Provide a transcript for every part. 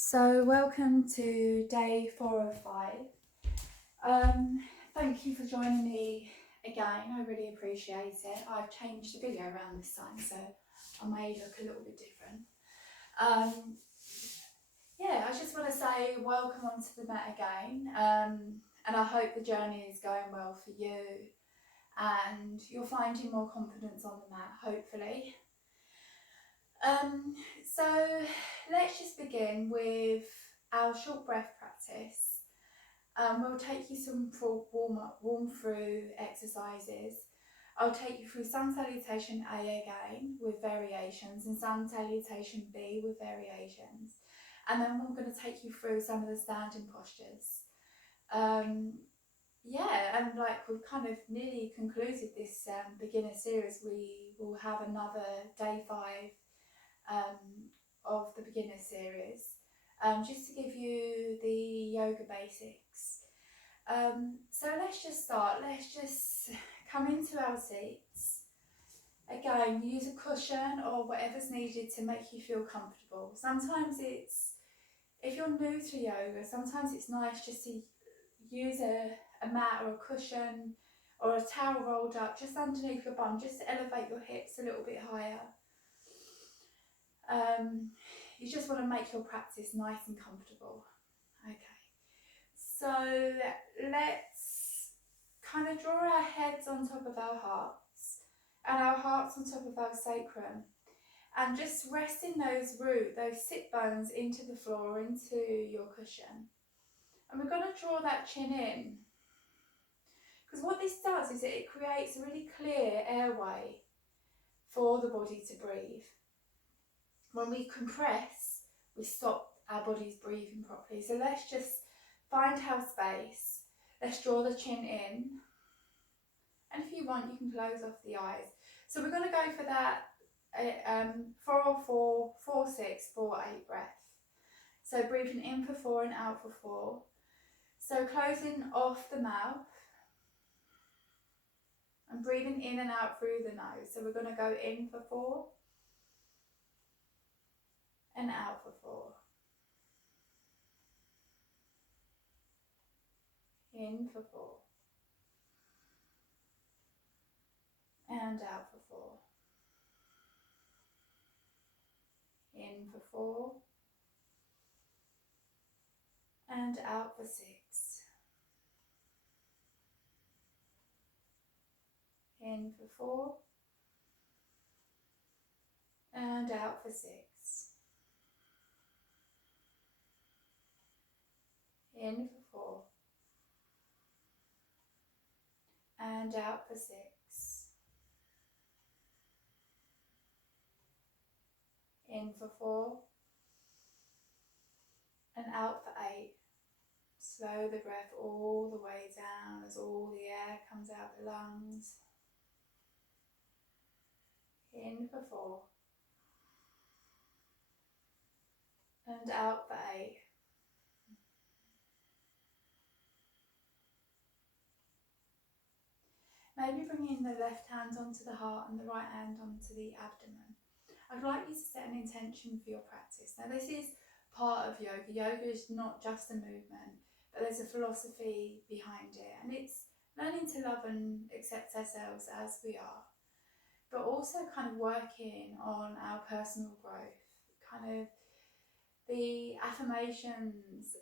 So welcome to day 4 of 5. Thank you for joining me again. I really appreciate it. I've changed the video around this time, so I may look a little bit different. I just want to say welcome onto the mat again, and I hope the journey is going well for you and you're finding more confidence on the mat, hopefully. So let's just begin with our short breath practice. We'll take you some warm through exercises. I'll take you through Sun Salutation A again with variations and Sun Salutation B with variations. And then we're going to take you through some of the standing postures. And like we've kind of nearly concluded this beginner series, we will have another day 5 of the beginner series, just to give you the yoga basics. So let's just start. Let's just come into our seats. Again, use a cushion or whatever's needed to make you feel comfortable. Sometimes if you're new to yoga, sometimes it's nice just to use a mat or a cushion or a towel rolled up just underneath your bum, just to elevate your hips a little bit higher. You just want to make your practice nice and comfortable. Okay, so let's kind of draw our heads on top of our hearts and our hearts on top of our sacrum, and just resting those sit bones into the floor, into your cushion. And we're going to draw that chin in, because what this does is it creates a really clear airway for the body to breathe. When we compress, we stop our bodies breathing properly. So let's just find our space. Let's draw the chin in. And if you want, you can close off the eyes. So we're going to go for that 4-4, 4-6, 4-8 breath. So breathing in for 4 and out for 4. So closing off the mouth and breathing in and out through the nose. So we're going to go in for 4 and out for 4. In for 4 and out for 4. In for 4 and out for 6. In for 4 and out for 6. In for 4 and out for 6. In for 4 and out for 8. Slow the breath all the way down as all the air comes out the lungs. In for 4 and out for 8. Maybe bringing the left hand onto the heart and the right hand onto the abdomen. I'd like you to set an intention for your practice. Now this is part of yoga. Yoga is not just a movement, but there's a philosophy behind it, and it's learning to love and accept ourselves as we are, but also kind of working on our personal growth. Kind of the affirmations,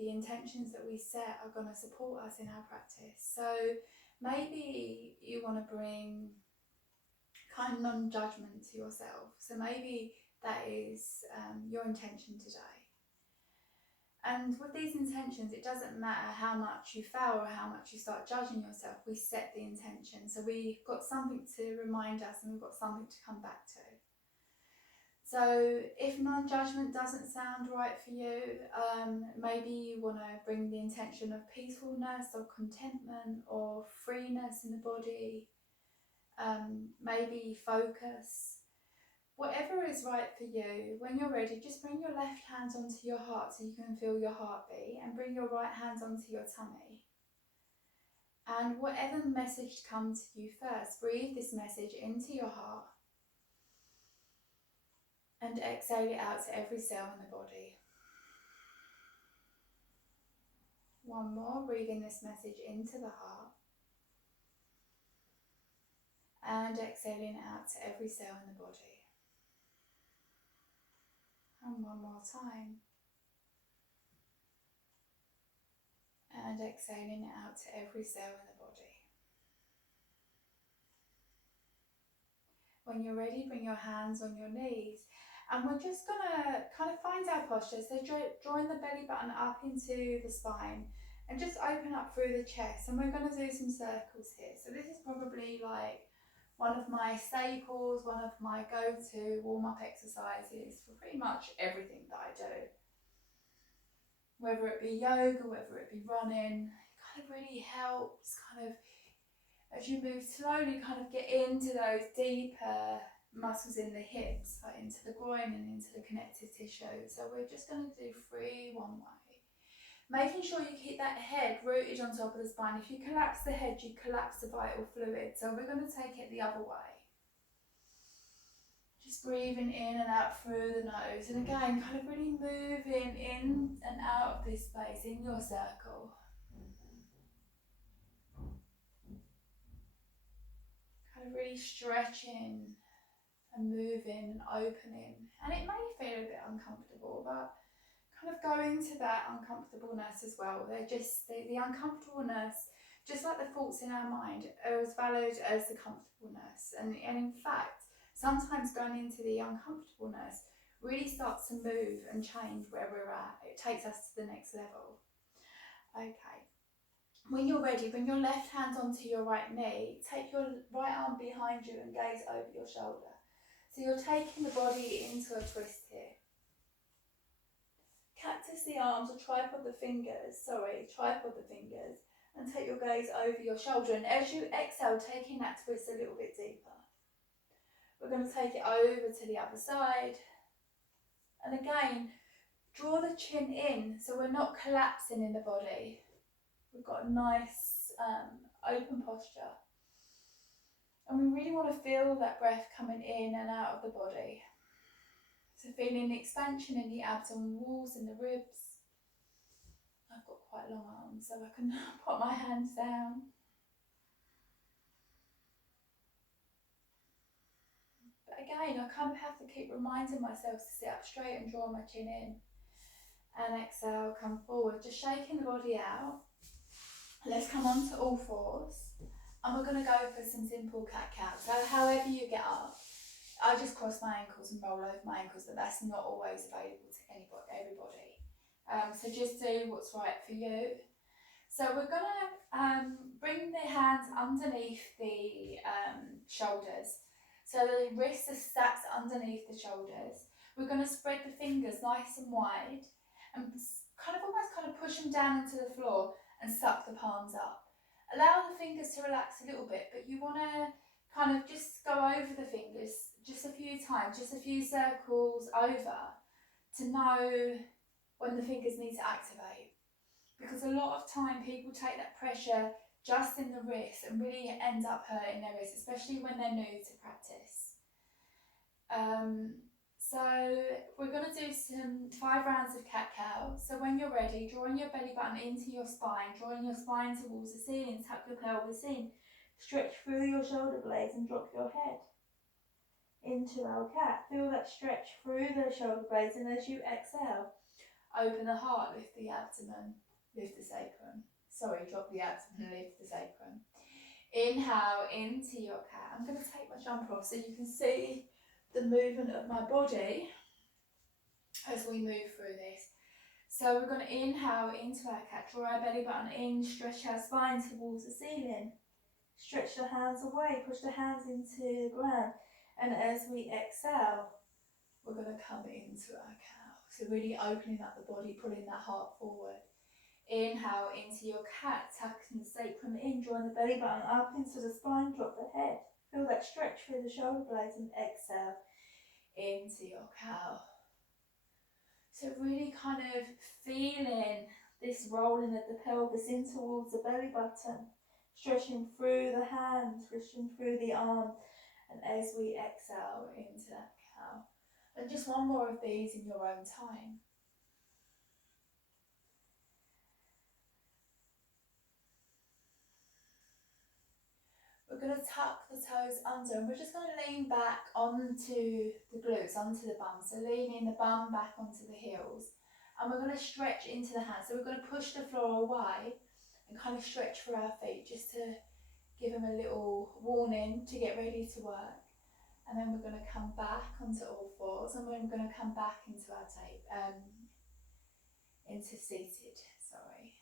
the intentions that we set are going to support us in our practice. So maybe you want to bring kind of non-judgment to yourself. So maybe that is your intention today. And with these intentions, it doesn't matter how much you fail or how much you start judging yourself, we set the intention. So we've got something to remind us and we've got something to come back to. So if non-judgment doesn't sound right for you, maybe you want to bring the intention of peacefulness or contentment or freeness in the body, maybe focus. Whatever is right for you, when you're ready, just bring your left hand onto your heart so you can feel your heartbeat, and bring your right hand onto your tummy. And whatever message comes to you first, breathe this message into your heart and exhale it out to every cell in the body. One more, breathing this message into the heart and exhaling it out to every cell in the body. And one more time. And exhaling it out to every cell in the body. When you're ready, bring your hands on your knees. And we're just going to kind of find our posture. So drawing the belly button up into the spine and just open up through the chest. And we're going to do some circles here. So this is probably like one of my staples, one of my go-to warm-up exercises for pretty much everything that I do. Whether it be yoga, whether it be running, it kind of really helps kind of, as you move slowly, kind of get into those deeper muscles in the hips, like into the groin and into the connective tissue. So we're just going to do 3 one way. Making sure you keep that head rooted on top of the spine. If you collapse the head, you collapse the vital fluid. So we're going to take it the other way. Just breathing in and out through the nose. And again, kind of really moving in and out of this space in your circle. Kind of really stretching and moving and opening. And it may feel a bit uncomfortable, but kind of go into that uncomfortableness as well. They're just, the uncomfortableness, just like the thoughts in our mind, are as valid as the comfortableness. And in fact, sometimes going into the uncomfortableness really starts to move and change where we're at. It takes us to the next level. Okay. When you're ready, bring your left hand onto your right knee. Take your right arm behind you and gaze over your shoulder. So you're taking the body into a twist here. Cactus the arms or tripod the fingers, and take your gaze over your shoulder. And as you exhale, taking that twist a little bit deeper. We're going to take it over to the other side. And again, draw the chin in so we're not collapsing in the body. We've got a nice open posture. And we really want to feel that breath coming in and out of the body. So feeling the expansion in the abdomen walls and the ribs. I've got quite long arms, so I can put my hands down. But again, I kind of have to keep reminding myself to sit up straight and draw my chin in. And exhale, come forward, just shaking the body out. Let's come on to all fours. And we're going to go for some simple cat-cow. So however you get up, I just cross my ankles and roll over my ankles, but that's not always available to everybody. So just do what's right for you. So we're going to bring the hands underneath the shoulders. So the wrists are stacked underneath the shoulders. We're going to spread the fingers nice and wide and almost push them down into the floor and suck the palms up. Allow the fingers to relax a little bit, but you want to kind of just go over the fingers just a few times, just a few circles over to know when the fingers need to activate. Because a lot of time people take that pressure just in the wrist and really end up hurting their wrists, especially when they're new to practice. So we're going to do some 5 rounds of cat-cow. So when you're ready, drawing your belly button into your spine, drawing your spine towards the ceiling, tuck your pelvis in, stretch through your shoulder blades and drop your head into our cat. Feel that stretch through the shoulder blades, and as you exhale, open the heart, lift the abdomen, lift the sacrum. Sorry, drop the abdomen, lift the sacrum. Inhale into your cat. I'm going to take my jumper off so you can see the movement of my body as we move through this. So we're going to inhale into our cat, draw our belly button in, stretch our spine towards the ceiling. Stretch the hands away, push the hands into the ground. And as we exhale, we're going to come into our cow. So really opening up the body, pulling that heart forward. Inhale into your cat, tucking the sacrum in, drawing the belly button up into the spine, drop the head. Feel that stretch through the shoulder blades and exhale into your cow. So really kind of feeling this rolling of the pelvis in towards the belly button, stretching through the hands, stretching through the arm, and as we exhale into that cow. And just one more of these in your own time. going to tuck the toes under, and we're just going to lean back onto the glutes, onto the bum. So leaning the bum back onto the heels. And we're going to stretch into the hands. So we're going to push the floor away and kind of stretch for our feet, just to give them a little warning to get ready to work. And then we're going to come back onto all fours, and we're going to come back into our into seated, sorry.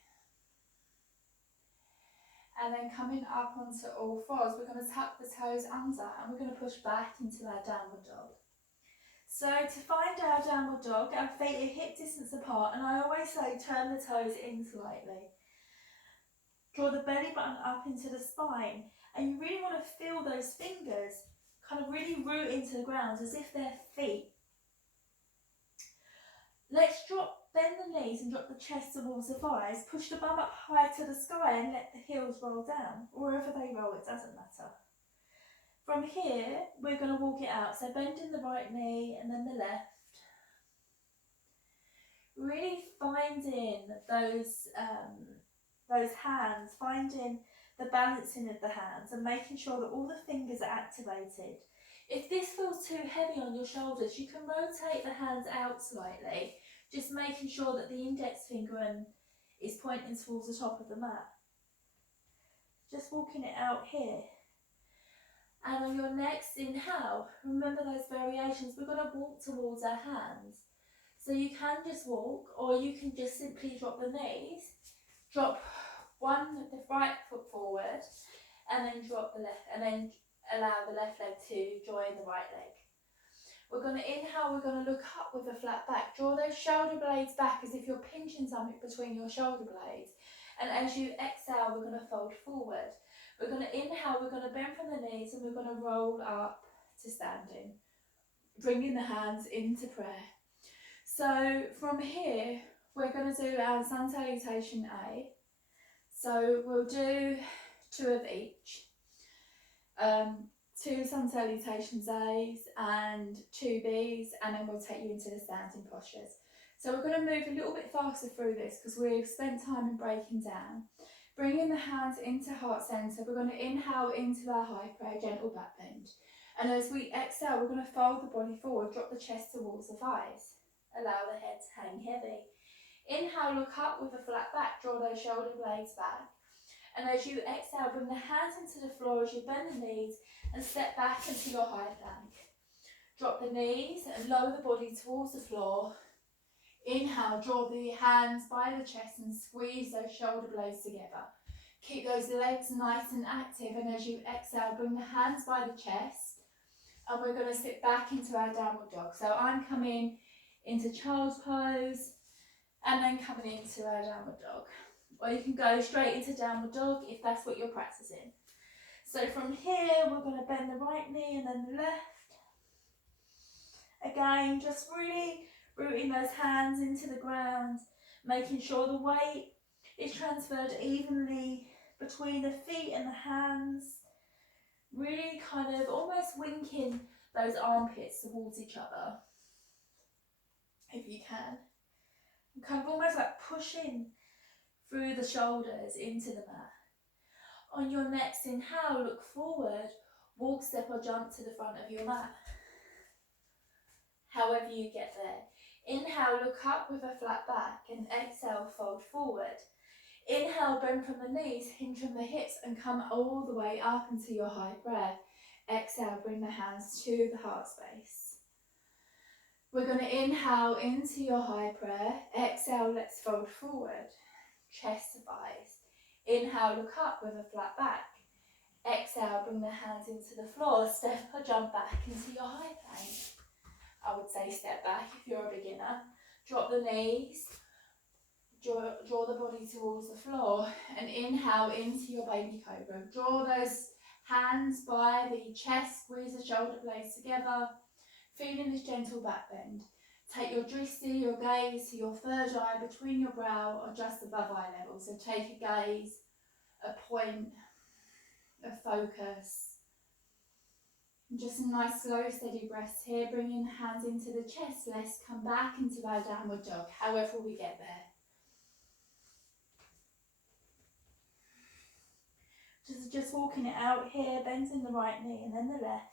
And then coming up onto all fours, we're going to tuck the toes under, and we're going to push back into our downward dog. So to find our downward dog, our feet are hip distance apart, and I always say turn the toes in slightly. Draw the belly button up into the spine, and you really want to feel those fingers kind of really root into the ground as if they're feet. Let's bend the knees and drop the chest towards the thighs. Push the bum up high to the sky and let the heels roll down. Wherever they roll, it doesn't matter. From here, we're going to walk it out. So bending the right knee and then the left. Really finding those hands, finding the balancing of the hands and making sure that all the fingers are activated. If this feels too heavy on your shoulders, you can rotate the hands out slightly, just making sure that the index finger is pointing towards the top of the mat. Just walking it out here. And on your next inhale, remember those variations, we're going to walk towards our hands. So you can just walk, or you can just simply drop the knees, drop the right foot forward, and then drop the left, and then allow the left leg to join the right leg. We're going to inhale, we're going to look up with a flat back. Draw those shoulder blades back as if you're pinching something between your shoulder blades. And as you exhale, we're going to fold forward. We're going to inhale, we're going to bend from the knees, and we're going to roll up to standing. Bringing the hands into prayer. So from here, we're going to do our Sun Salutation A. So we'll do 2 of each. 2 Sun Salutations A's and 2 B's, and then we'll take you into the standing postures. So we're going to move a little bit faster through this because we've spent time in breaking down. Bringing the hands into heart centre, we're going to inhale into our high prayer, gentle back bend. And as we exhale, we're going to fold the body forward, drop the chest towards the thighs. Allow the head to hang heavy. Inhale, look up with a flat back, draw those shoulder blades back. And as you exhale, bring the hands into the floor as you bend the knees and step back into your high plank. Drop the knees and lower the body towards the floor. Inhale, draw the hands by the chest and squeeze those shoulder blades together. Keep those legs nice and active, and as you exhale, bring the hands by the chest, and we're going to sit back into our downward dog. So I'm coming into child's pose and then coming into our downward dog. Or you can go straight into downward dog if that's what you're practicing. So from here, we're going to bend the right knee and then the left. Again, just really rooting those hands into the ground, making sure the weight is transferred evenly between the feet and the hands. Really kind of almost winking those armpits towards each other, if you can. And kind of almost like pushing through the shoulders into the mat. On your next inhale, look forward, walk, step or jump to the front of your mat. However you get there. Inhale, look up with a flat back, and exhale, fold forward. Inhale, bend from the knees, hinge from the hips and come all the way up into your high prayer. Exhale, bring the hands to the heart space. We're going to inhale into your high prayer. Exhale, let's fold forward. Chest to thighs. Inhale, look up with a flat back. Exhale, bring the hands into the floor. Step or jump back into your high plank. I would say step back if you're a beginner. Drop the knees. Draw the body towards the floor. And inhale into your baby cobra. Draw those hands by the chest. Squeeze the shoulder blades together. Feeling this gentle back bend. Take your drishti, your gaze, to your third eye between your brow or just above eye level. So take a gaze, a point, a focus. And just some nice slow steady breaths here, bringing the hands into the chest. Let's come back into our downward dog, however we get there. Just walking it out here, bending the right knee and then the left.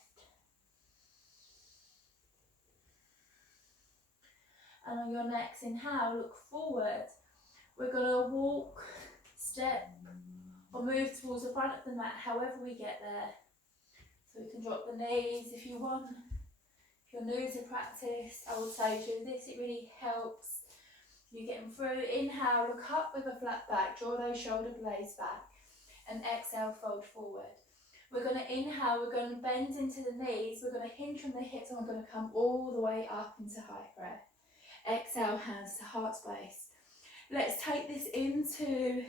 And on your next inhale, look forward. We're going to walk, step, or move towards the front of the mat, however we get there. So we can drop the knees if you want. If you're new to practice, I would say do this, it really helps you getting through. Inhale, look up with a flat back, draw those shoulder blades back, and exhale, fold forward. We're going to inhale, we're going to bend into the knees, we're going to hinge from the hips, and we're going to come all the way up into high breath. Exhale, hands to heart space. Let's take this into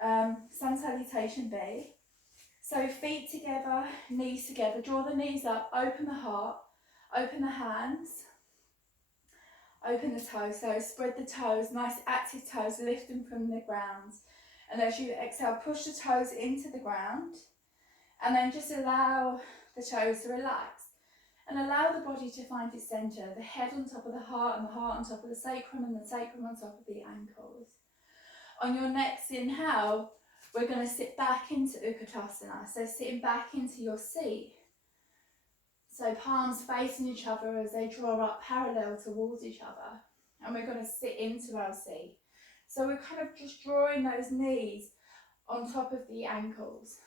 Sun Salutation B. So feet together, knees together, draw the knees up, open the heart, open the hands, open the toes, so spread the toes, nice active toes, lift them from the ground. And as you exhale, push the toes into the ground, and then just allow the toes to relax. And allow the body to find its centre, the head on top of the heart and the heart on top of the sacrum and the sacrum on top of the ankles. On your next inhale, we're going to sit back into Utkatasana, so sitting back into your seat. So palms facing each other as they draw up parallel towards each other. And we're going to sit into our seat. So we're kind of just drawing those knees on top of the ankles,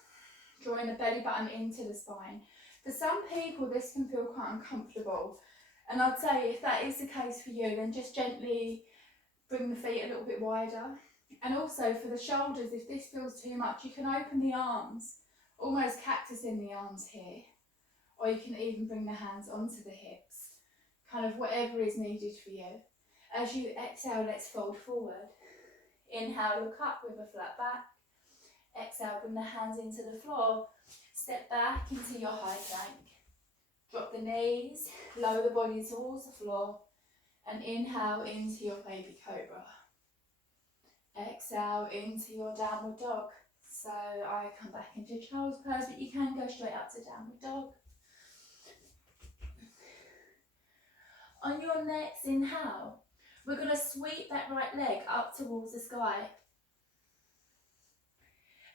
drawing the belly button into the spine. For some people, this can feel quite uncomfortable. And I'd say if that is the case for you, then just gently bring the feet a little bit wider. And also for the shoulders, if this feels too much, you can open the arms, almost cactus in the arms here. Or you can even bring the hands onto the hips, kind of whatever is needed for you. As you exhale, let's fold forward. Inhale, look up with a flat back. Exhale, bring the hands into the floor. Step back into your high plank. Drop the knees, lower the body towards the floor, and inhale into your baby cobra. Exhale into your downward dog. So I come back into child's pose, but you can go straight up to downward dog. On your next inhale, we're going to sweep that right leg up towards the sky.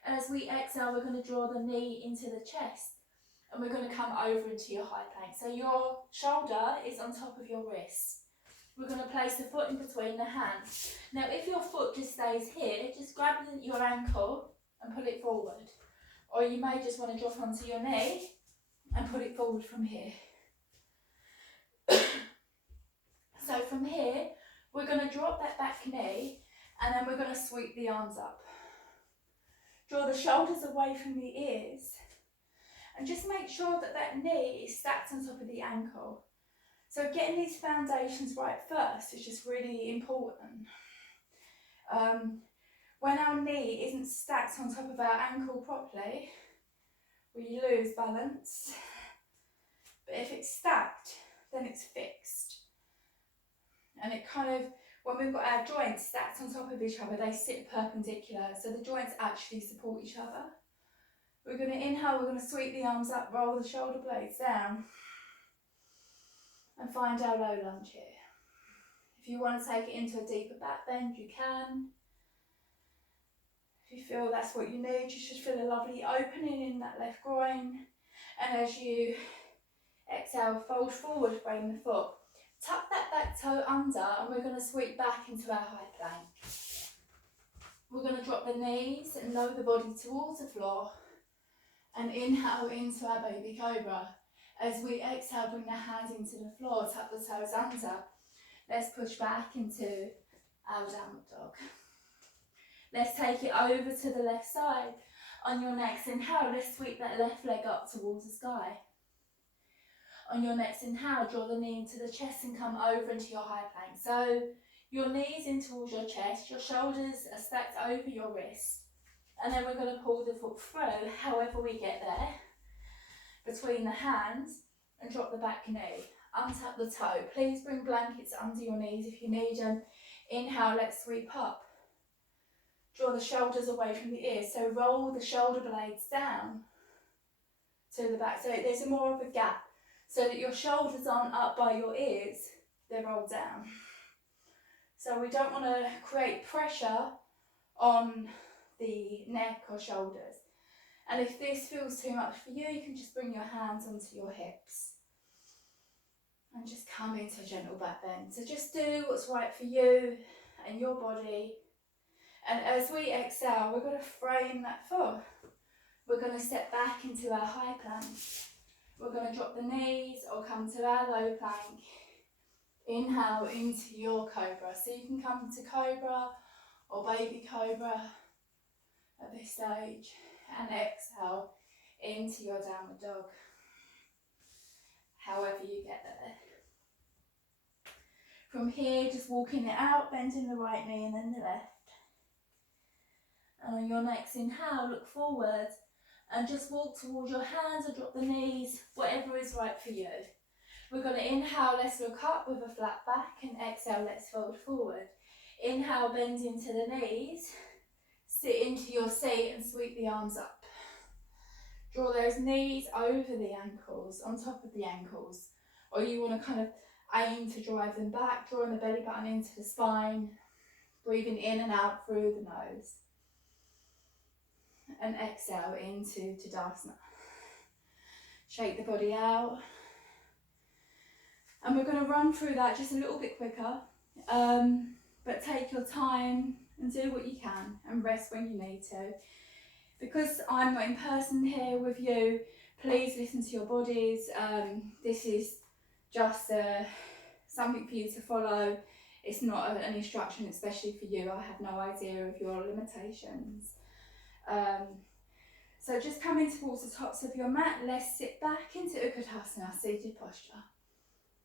And as we exhale, we're going to draw the knee into the chest. And we're going to come over into your high plank. So your shoulder is on top of your wrist. We're going to place the foot in between the hands. Now, if your foot just stays here, just grab your ankle and pull it forward. Or you may just want to drop onto your knee and pull it forward from here. So from here, we're going to drop that back knee and then we're going to sweep the arms up. Draw the shoulders away from the ears and just make sure that that knee is stacked on top of the ankle. So getting these foundations right first is just really important. When our knee isn't stacked on top of our ankle properly, we lose balance. But if it's stacked, then it's fixed. And it kind of, when we've got our joints stacked on top of each other, they sit perpendicular, so the joints actually support each other. We're going to inhale, we're going to sweep the arms up, roll the shoulder blades down, and find our low lunge here. If you want to take it into a deeper back bend, you can. If you feel that's what you need, you should feel a lovely opening in that left groin. And as you exhale, fold forward, frame the foot. Tuck that back toe under and we're going to sweep back into our high plank. We're going to drop the knees and lower the body towards the floor and inhale into our baby cobra. As we exhale, bring the hands into the floor, tuck the toes under. Let's push back into our downward dog. Let's take it over to the left side. On your next inhale, let's sweep that left leg up towards the sky. On your next inhale, draw the knee into the chest and come over into your high plank. So your knees in towards your chest, your shoulders are stacked over your wrist. And then we're going to pull the foot through, however we get there, between the hands and drop the back knee. Untap the toe. Please bring blankets under your knees if you need them. Inhale, let's sweep up. Draw the shoulders away from the ears. So roll the shoulder blades down to the back. So there's more of a gap. So that your shoulders aren't up by your ears, they're rolled down. So we don't want to create pressure on the neck or shoulders. And if this feels too much for you, you can just bring your hands onto your hips and just come into a gentle back bend. So just do what's right for you and your body. And as we exhale, we're going to frame that foot. We're going to step back into our high plank. We're going to drop the knees or come to our low plank. Inhale into your cobra. So you can come to cobra or baby cobra at this stage. And exhale into your downward dog. However you get there. From here, just walking it out, bending the right knee and then the left. And on your next inhale, look forward and just walk towards your hands or drop the knees, whatever is right for you. We're going to inhale, let's look up with a flat back, and exhale, let's fold forward. Inhale, bend into the knees, sit into your seat and sweep the arms up. Draw those knees over the ankles, on top of the ankles, or you want to kind of aim to drive them back, drawing the belly button into the spine, breathing in and out through the nose. And exhale into Tadasana. Shake the body out. And we're going to run through that just a little bit quicker, but take your time and do what you can and rest when you need to. Because I'm not in person here with you, please listen to your bodies. This is just something for you to follow. It's not an instruction, especially for you. I have no idea of your limitations. So just coming towards the tops of your mat, let's sit back into Utkatasana, seated posture.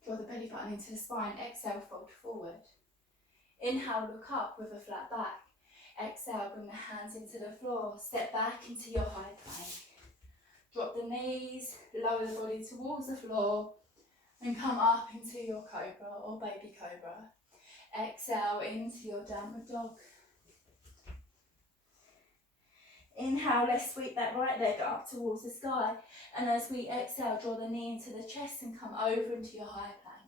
Draw the belly button into the spine, exhale, fold forward. Inhale, look up with a flat back. Exhale, bring the hands into the floor, step back into your high plank. Drop the knees, lower the body towards the floor, and come up into your cobra or baby cobra. Exhale into your downward dog. Inhale, let's sweep that right leg up towards the sky. And as we exhale, draw the knee into the chest and come over into your high plank.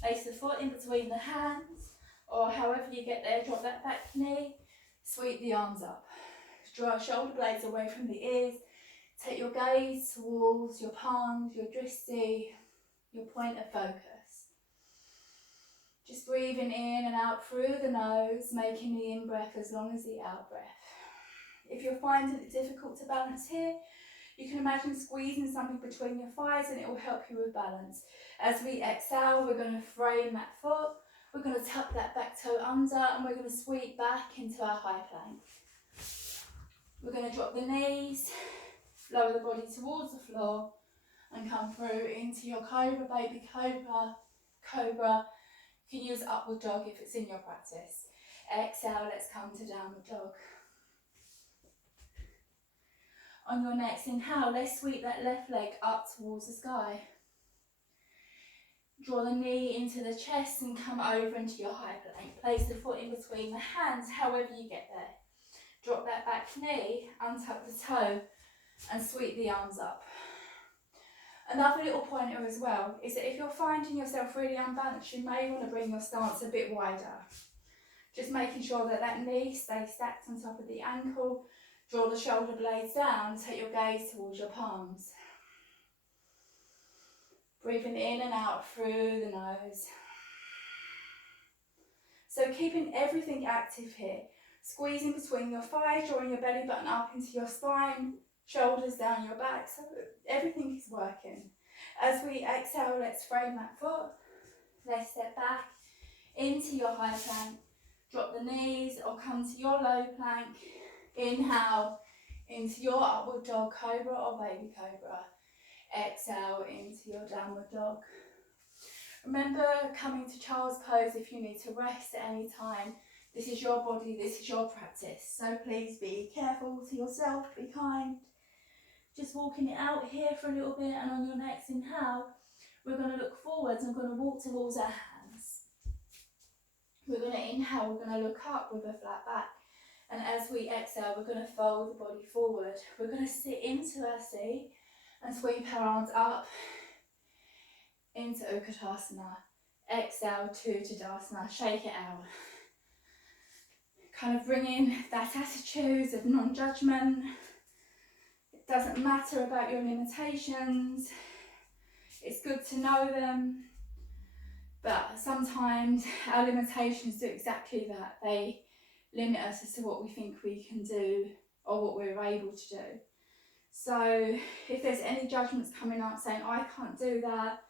Place the foot in between the hands, or however you get there, drop that back knee, sweep the arms up. Draw shoulder blades away from the ears. Take your gaze towards your palms, your dristi, your point of focus. Just breathing in and out through the nose, making the in-breath as long as the out-breath. If you're finding it difficult to balance here, you can imagine squeezing something between your thighs and it will help you with balance. As we exhale, we're going to frame that foot, we're going to tuck that back toe under, and we're going to sweep back into our high plank. We're going to drop the knees, lower the body towards the floor, and come through into your cobra, baby cobra, cobra. You can use upward dog if it's in your practice. Exhale, let's come to downward dog. On your next inhale, let's sweep that left leg up towards the sky. Draw the knee into the chest and come over into your high plank. Place the foot in between the hands, however you get there. Drop that back knee, untuck the toe, and sweep the arms up. Another little pointer as well is that if you're finding yourself really unbalanced, you may want to bring your stance a bit wider. Just making sure that that knee stays stacked on top of the ankle. Draw the shoulder blades down, take your gaze towards your palms. Breathing in and out through the nose. So keeping everything active here. Squeezing between your thighs, drawing your belly button up into your spine, shoulders down your back, so everything is working. As we exhale, let's frame that foot. Let's step back into your high plank. Drop the knees or come to your low plank. Inhale into your upward dog, cobra or baby cobra. Exhale into your downward dog. Remember coming to child's pose if you need to rest at any time. This is your body, this is your practice. So please be careful to yourself, be kind. Just walking it out here for a little bit, and on your next inhale, we're going to look forwards and we're going to walk towards our hands. We're going to inhale, we're going to look up with a flat back. And as we exhale, we're going to fold the body forward. We're going to sit into our seat and sweep our arms up into Utkatasana. Exhale to Tadasana, shake it out. Kind of bring in that attitude of non-judgment. It doesn't matter about your limitations. It's good to know them, but sometimes our limitations do exactly that. They limit us as to what we think we can do or what we're able to do. So if there's any judgments coming up saying, I can't do that,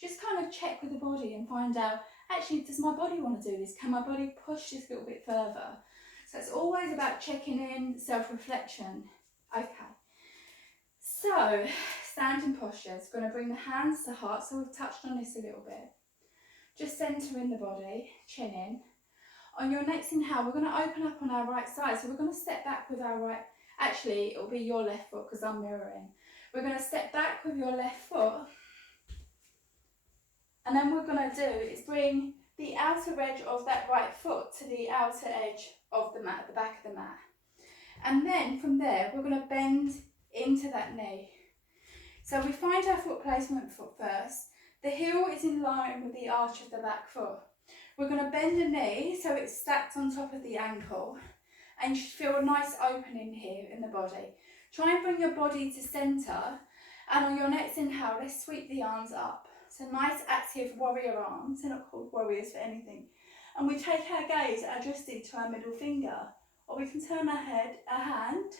just kind of check with the body and find out, actually, does my body want to do this? Can my body push this a little bit further? So it's always about checking in, self-reflection. Okay. So, standing postures. We're going to bring the hands to heart. So we've touched on this a little bit. Just centre in the body, chin in. On your next inhale, we're going to open up on our right side. So we're going to step back with our right, actually it'll be your left foot because I'm mirroring. We're going to step back with your left foot. And then what we're going to do is bring the outer edge of that right foot to the outer edge of the mat, the back of the mat. And then from there, we're going to bend into that knee. So we find our foot placement first. The heel is in line with the arch of the back foot. We're going to bend the knee so it's stacked on top of the ankle, and you should feel a nice opening here in the body. Try and bring your body to centre, and on your next inhale, let's sweep the arms up. So nice active warrior arms, they're not called warriors for anything. And we take our gaze adjusted to our middle finger, or we can turn our hand,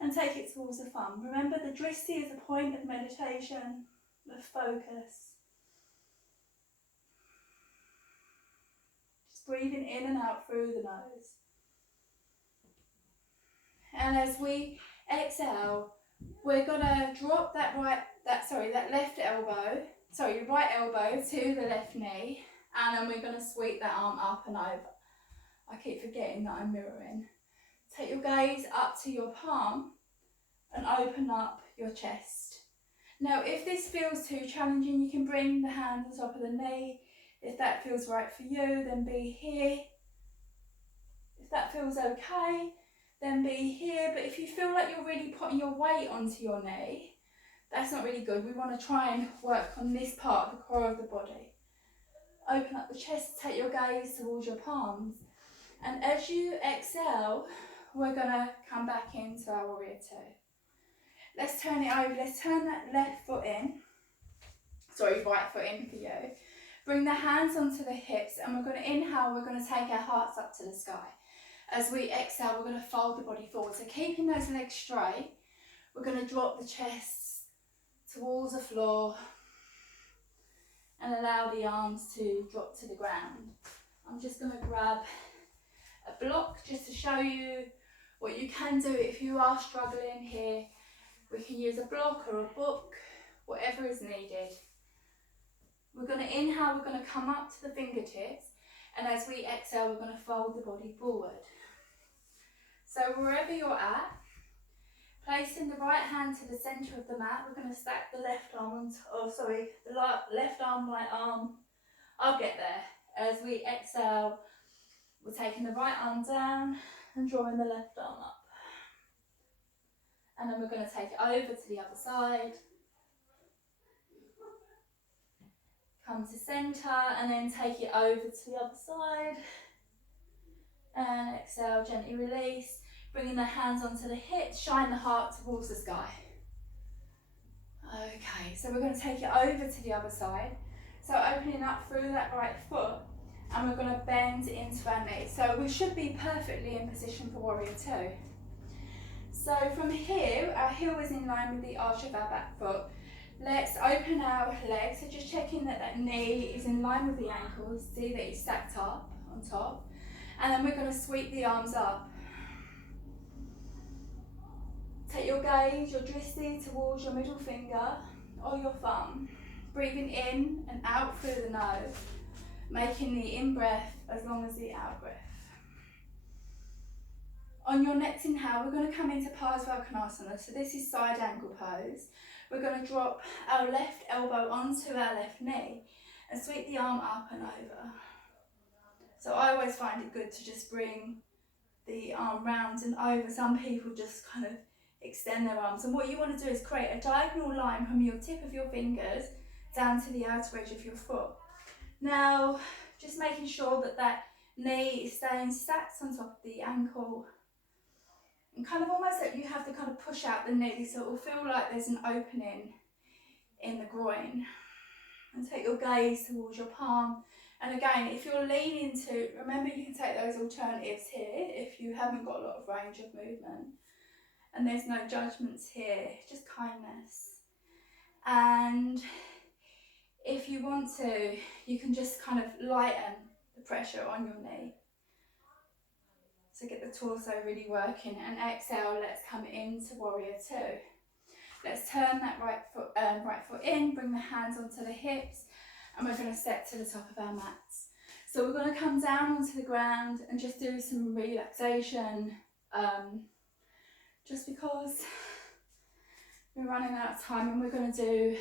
and take it towards the thumb. Remember, the drishti is a point of meditation, of focus. Just breathing in and out through the nose. And as we exhale, we're gonna drop that right elbow to the left knee, and then we're gonna sweep that arm up and over. I keep forgetting that I'm mirroring. Take your gaze up to your palm and open up your chest. Now, if this feels too challenging, you can bring the hand on top of the knee. If that feels right for you, then be here. If that feels okay, then be here. But if you feel like you're really putting your weight onto your knee, that's not really good. We want to try and work on this part of the core of the body. Open up the chest, take your gaze towards your palms. And as you exhale, we're going to come back into our warrior two. Let's turn it over. Let's turn that right foot in for you. Bring the hands onto the hips, and we're going to inhale, we're going to take our hearts up to the sky. As we exhale, we're going to fold the body forward. So keeping those legs straight, we're going to drop the chest towards the floor and allow the arms to drop to the ground. I'm just going to grab a block just to show you what you can do if you are struggling here. We can use a block or a book, whatever is needed. We're going to inhale, we're going to come up to the fingertips, and as we exhale, we're going to fold the body forward. So wherever you're at, placing the right hand to the centre of the mat, we're going to stack the left arm left arm, right arm. I'll get there. As we exhale, we're taking the right arm down and drawing the left arm up. And then we're going to take it over to the other side. Come to centre and then take it over to the other side. And exhale, gently release. Bringing the hands onto the hips, shine the heart towards the sky. Okay, so we're going to take it over to the other side. So opening up through that right foot, and we're going to bend into our knee. So we should be perfectly in position for warrior two. So from here, our heel is in line with the arch of our back foot. Let's open our legs, so just checking that that knee is in line with the ankles. See that it's stacked up on top. And then we're going to sweep the arms up. Take your gaze, your drishti towards your middle finger or your thumb. Breathing in and out through the nose, making the in-breath as long as the out-breath. On your next inhale, we're going to come into Parsvakonasana. So this is side angle pose. We're going to drop our left elbow onto our left knee and sweep the arm up and over. So I always find it good to just bring the arm round and over. Some people just kind of extend their arms. And what you want to do is create a diagonal line from your tip of your fingers down to the outer edge of your foot. Now, just making sure that that knee is staying stacked on top of the ankle. And kind of almost like you have to kind of push out the knee, so it will feel like there's an opening in the groin. And take your gaze towards your palm. And again, if you're leaning to, remember you can take those alternatives here if you haven't got a lot of range of movement. And there's no judgments here, just kindness. And if you want to, you can just kind of lighten the pressure on your knee. So get the torso really working, and exhale, let's come into warrior two. Let's turn that right foot in, bring the hands onto the hips, and we're going to step to the top of our mats. So we're going to come down onto the ground and just do some relaxation, just because we're running out of time, and we're going to do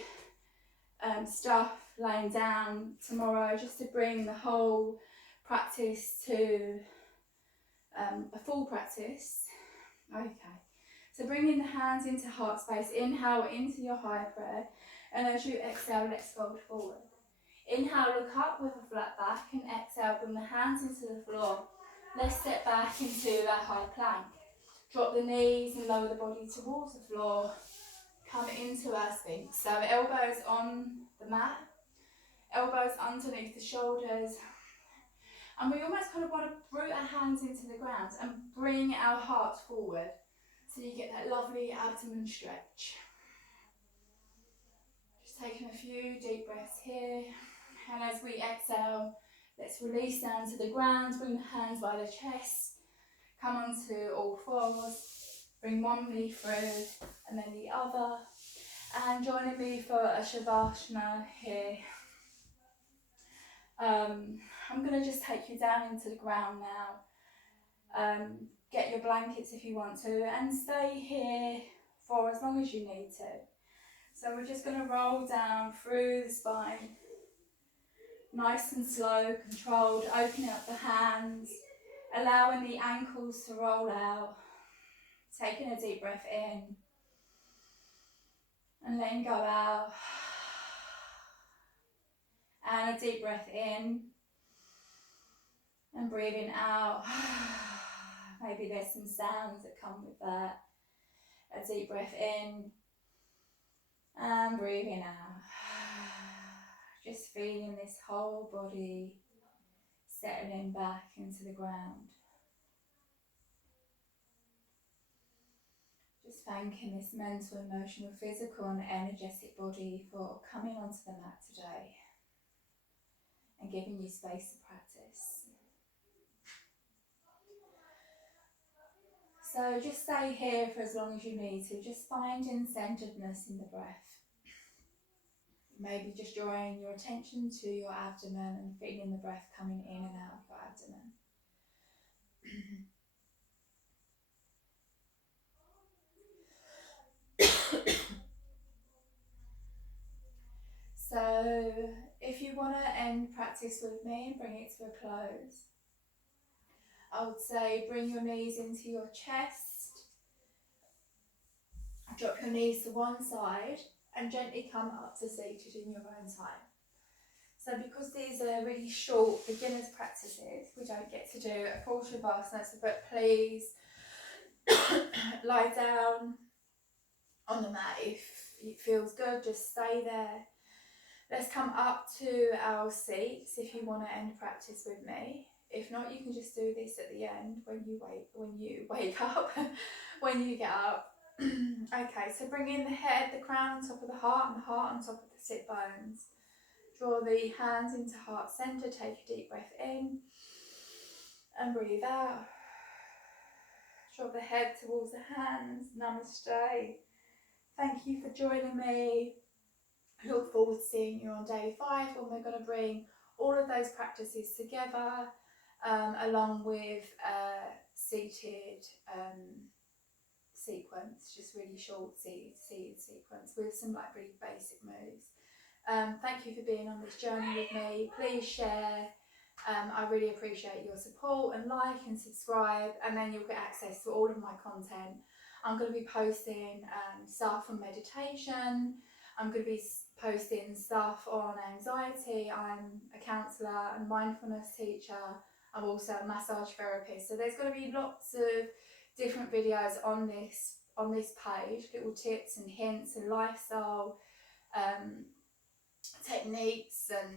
stuff laying down tomorrow, just to bring the whole practice to a full practice. Okay, so bringing the hands into heart space, inhale into your high prayer, and as you exhale, let's fold forward. Inhale, look up with a flat back, and exhale, bring the hands into the floor. Let's step back into that high plank. Drop the knees and lower the body towards the floor. Come into our Sphinx. So elbows on the mat, elbows underneath the shoulders. And we almost kind of want to root our hands into the ground and bring our heart forward. So you get that lovely abdomen stretch. Just taking a few deep breaths here. And as we exhale, let's release down to the ground, bring the hands by the chest, come onto all fours, bring one knee through and then the other. And joining me for a Shavasana here. I'm going to just take you down into the ground now. Get your blankets if you want to, and stay here for as long as you need to. So we're just going to roll down through the spine, nice and slow, controlled, opening up the hands, allowing the ankles to roll out, taking a deep breath in, and letting go out, and a deep breath in, and breathing out. Maybe there's some sounds that come with that. A deep breath in, and breathing out. Just feeling this whole body settling back into the ground. Just thanking this mental, emotional, physical and energetic body for coming onto the mat today and giving you space to practice. So just stay here for as long as you need to, just finding centeredness in the breath. Maybe just drawing your attention to your abdomen and feeling the breath coming in and out of your abdomen. So if you want to end practice with me and bring it to a close, I would say bring your knees into your chest, drop your knees to one side and gently come up to seated in your own time. So because these are really short beginners practices, we don't get to do a full Shavasana, but please lie down on the mat if it feels good, just stay there. Let's come up to our seats if you want to end practice with me. If not, you can just do this at the end when you wake up, when you get up. Okay, so bring in the head, the crown on top of the heart, and the heart on top of the sit bones. Draw the hands into heart center, take a deep breath in and breathe out. Drop the head towards the hands, namaste. Thank you for joining me. I look forward to seeing you on day 5 when we're going to bring all of those practices together along with a seated sequence, just really short seated sequence with some like really basic moves. Thank you for being on this journey with me. Please share. I really appreciate your support, and like and subscribe, and then you'll get access to all of my content. I'm going to be posting stuff on meditation. I'm going to be posting stuff on anxiety. I'm a counsellor and mindfulness teacher. I'm also a massage therapist. So there's going to be lots of different videos on this page, little tips and hints and lifestyle techniques and